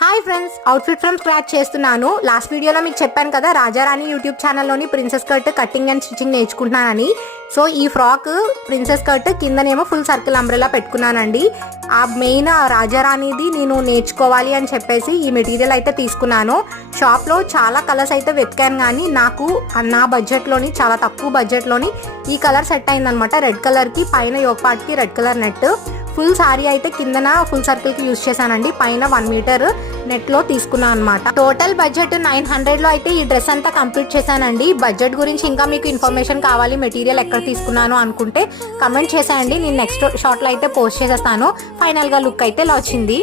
Hi friends, outfit from scratch చేస్తున్నాను. Last వీడియోలో మీకు చెప్పాను కదా, రాజారాణి యూట్యూబ్ ఛానల్లోని princess cut cutting and stitching నేర్చుకుంటున్నానని. సో ఈ ఫ్రాక్ ప్రిన్సెస్ కట్ కిందనేమో ఫుల్ సర్కిల్ అంబ్రెలా పెట్టుకున్నానండి. ఆ మెయిన్ రాజారాణిది నేను నేర్చుకోవాలి అని చెప్పేసి ఈ మెటీరియల్ అయితే తీసుకున్నాను. షాప్లో చాలా కలర్స్ అయితే వెతికాను, కానీ నాకు నా బడ్జెట్లోని చాలా తక్కువ బడ్జెట్లోని ఈ కలర్ సెట్ అయిందనమాట. రెడ్ కలర్కి పైన యోక్ పార్ట్కి red colour net. Full sorry అయితే కిందన ఫుల్ సర్కిల్కి యూజ్ చేశానండి. పైన 1 మీటర్ నెట్లో తీసుకున్నాను అనమాట. టోటల్ బడ్జెట్ 900లో అయితే ఈ డ్రెస్ అంతా కంప్లీట్ చేశానండి. బడ్జెట్ గురించి ఇంకా మీకు ఇన్ఫర్మేషన్ కావాలి, మెటీరియల్ ఎక్కడ తీసుకున్నాను అనుకుంటే కమెంట్ చేసేయండి. నేను నెక్స్ట్ షార్ట్లో అయితే పోస్ట్ చేసేస్తాను. ఫైనల్గా లుక్ అయితే ఇలా వచ్చింది.